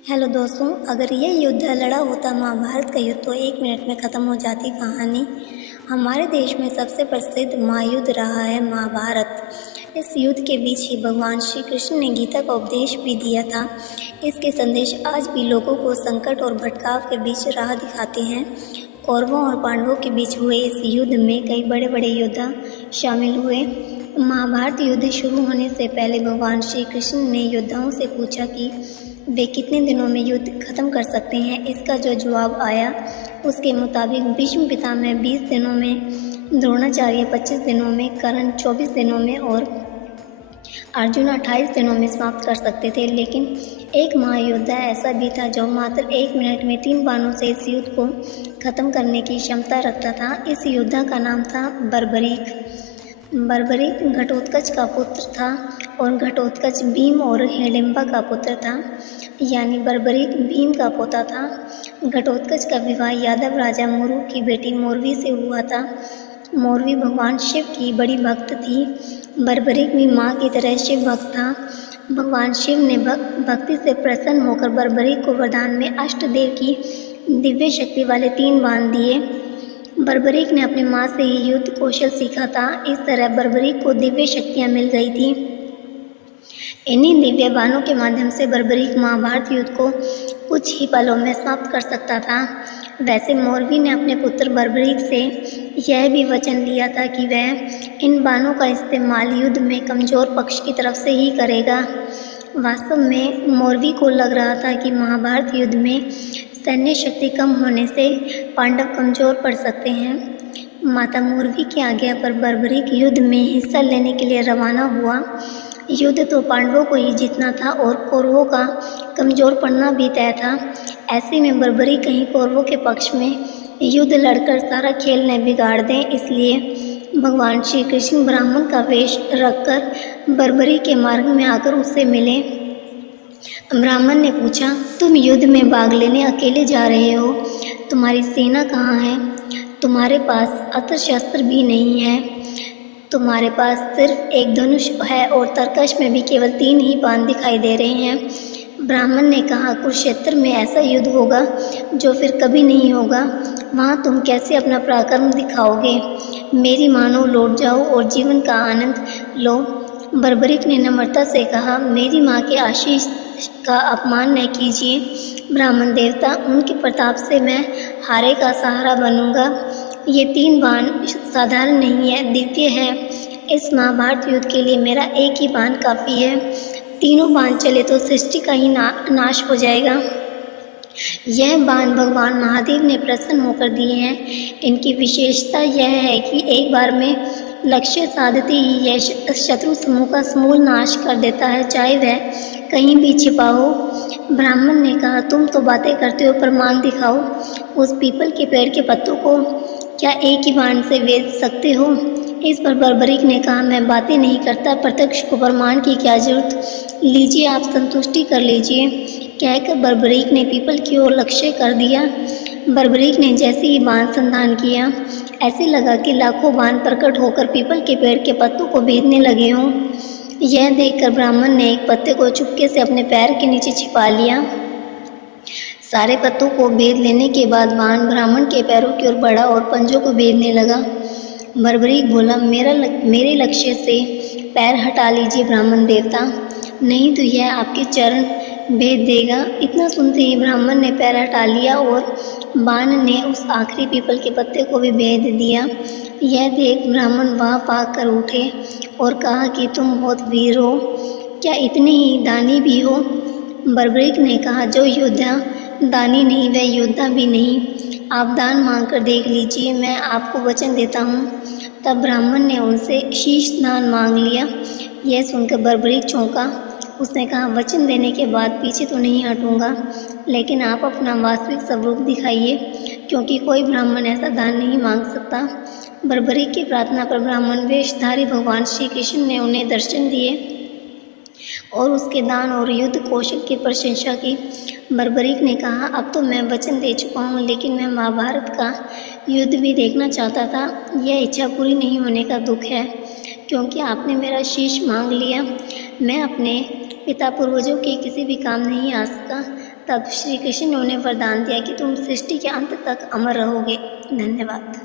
Hello दोस्तों, अगर ये युद्ध लड़ा होता महाभारत का युद्ध तो 1 मिनट में ख़त्म हो जाती कहानी। हमारे देश में सबसे प्रसिद्ध महायुद्ध रहा है महाभारत। इस युद्ध के बीच ही भगवान श्री कृष्ण ने गीता का उपदेश भी दिया था। इसके संदेश आज भी लोगों को संकट और भटकाव के बीच राह दिखाते हैं। कौरवों और पांडवों के बीच हुए इस युद्ध में कई बड़े बड़े योद्धा शामिल हुए। महाभारत युद्ध शुरू होने से पहले भगवान श्री कृष्ण ने योद्धाओं से पूछा कि वे कितने दिनों में युद्ध खत्म कर सकते हैं। इसका जो जवाब आया उसके मुताबिक भीष्म पितामह 20 दिनों में, द्रोणाचार्य 25 दिनों में, कर्ण 24 दिनों में और अर्जुन 28 दिनों में समाप्त कर सकते थे। लेकिन एक महायोद्धा ऐसा भी था जो मात्र 1 मिनट में 3 बाणों से इस युद्ध को खत्म करने की क्षमता रखता था। इस योद्धा का नाम था बर्बरीक। बर्बरीक घटोत्कच का पुत्र था और घटोत्कच भीम और हिडिंबा का पुत्र था, यानी बर्बरीक भीम का पोता था। घटोत्कच का विवाह यादव राजा मुरु की बेटी मोरवी से हुआ था। मोरवी भगवान शिव की बड़ी भक्त थी। बर्बरीक भी माँ की तरह शिव भक्त था। भगवान शिव ने भक्ति से प्रसन्न होकर बर्बरीक को वरदान में अष्टदेव की दिव्य शक्ति वाले 3 बाण दिए। बर्बरीक ने अपनी माँ से ही युद्ध कौशल सीखा था। इस तरह बर्बरीक को दिव्य शक्तियाँ मिल गई थी। इन्हीं दिव्य बाणों के माध्यम से बर्बरीक महाभारत युद्ध को कुछ ही पलों में समाप्त कर सकता था। वैसे मोरवी ने अपने पुत्र बर्बरीक से यह भी वचन लिया था कि वह इन बाणों का इस्तेमाल युद्ध में कमज़ोर पक्ष की तरफ से ही करेगा। वास्तव में मोरवी को लग रहा था कि महाभारत युद्ध में सैन्य शक्ति कम होने से पांडव कमज़ोर पड़ सकते हैं। माता मोरवी की आज्ञा पर बर्बरीक युद्ध में हिस्सा लेने के लिए रवाना हुआ। युद्ध तो पांडवों को ही जीतना था और कौरवों का कमज़ोर पड़ना भी तय था। ऐसे में बर्बरीक कहीं कौरवों के पक्ष में युद्ध लड़कर सारा खेल न बिगाड़ दें, इसलिए भगवान श्री कृष्ण ब्राह्मण का वेश रखकर बर्बरीक के मार्ग में आकर उससे मिले। ब्राह्मण ने पूछा, तुम युद्ध में भाग लेने अकेले जा रहे हो? तुम्हारी सेना कहाँ है? तुम्हारे पास अस्त्र शस्त्र भी नहीं है। तुम्हारे पास सिर्फ एक धनुष है और तरकश में भी केवल 3 ही बाण दिखाई दे रहे हैं। ब्राह्मण ने कहा, कुरुक्षेत्र में ऐसा युद्ध होगा जो फिर कभी नहीं होगा। वहाँ तुम कैसे अपना पराक्रम दिखाओगे? मेरी मानो लौट जाओ और जीवन का आनंद लो। बर्बरीक ने नम्रता से कहा, मेरी माँ के आशीष का अपमान न कीजिए ब्राह्मण देवता। उनके प्रताप से मैं हारे का सहारा बनूंगा। ये 3 बाण साधारण नहीं है, दिव्य है। इस महाभारत युद्ध के लिए मेरा एक ही बाण काफ़ी है। तीनों बाण चले तो सृष्टि का ही नाश हो जाएगा। यह बाण भगवान महादेव ने प्रसन्न होकर दिए हैं। इनकी विशेषता यह है कि एक बार में लक्ष्य साधते ही यह शत्रु समूह का समूल नाश कर देता है, चाहे वह कहीं भी छिपा हो। ब्राह्मण ने कहा, तुम तो बातें करते हो, प्रमाण दिखाओ। उस पीपल के पेड़ के पत्तों को क्या एक ही बाण से वेध सकते हो? इस पर बर्बरीक ने कहा, मैं बातें नहीं करता, प्रत्यक्ष को प्रमाण की क्या जरूरत? लीजिए, आप संतुष्टि कर लीजिए। कहकर बर्बरीक ने पीपल की ओर लक्ष्य कर दिया। बर्बरीक ने जैसे ही बाण संधान किया, ऐसे लगा कि लाखों बाण प्रकट होकर पीपल के पेड़ के पत्तों को भेदने लगे हों। यह देखकर ब्राह्मण ने एक पत्ते को चुपके से अपने पैर के नीचे छिपा लिया। सारे पत्तों को भेद लेने के बाद बाण ब्राह्मण के पैरों की ओर बढ़ा और पंजों को भेदने लगा। बर्बरीक बोला, मेरे लक्ष्य से पैर हटा लीजिए ब्राह्मण देवता, नहीं तो यह आपके चरण भेद देगा। इतना सुनते ही ब्राह्मण ने पैर हटा लिया और बाण ने उस आखिरी पीपल के पत्ते को भी भेद दिया। यह देख ब्राह्मण वाह वाह कर उठे और कहा कि तुम बहुत वीर हो, क्या इतने ही दानी भी हो? बर्बरीक ने कहा, जो योद्धा दानी नहीं वह योद्धा भी नहीं। आप दान मांग कर देख लीजिए, मैं आपको वचन देता हूँ। तब ब्राह्मण ने उनसे शीश दान मांग लिया। यह सुनकर बर्बरीक चौंका। उसने कहा, वचन देने के बाद पीछे तो नहीं हटूंगा, लेकिन आप अपना वास्तविक स्वरूप दिखाइए, क्योंकि कोई ब्राह्मण ऐसा दान नहीं मांग सकता। बर्बरीक की प्रार्थना पर ब्राह्मण वेशधारी भगवान श्री कृष्ण ने उन्हें दर्शन दिए और उसके दान और युद्ध कौशल की प्रशंसा की। बर्बरीक ने कहा, अब तो मैं वचन दे चुका हूँ, लेकिन मैं महाभारत का युद्ध भी देखना चाहता था। यह इच्छा पूरी नहीं होने का दुख है, क्योंकि आपने मेरा शीश मांग लिया। मैं अपने पिता पूर्वजों के किसी भी काम नहीं आ सका, तब श्री कृष्ण ने उन्हें वरदान दिया कि तुम सृष्टि के अंत तक अमर रहोगे। धन्यवाद।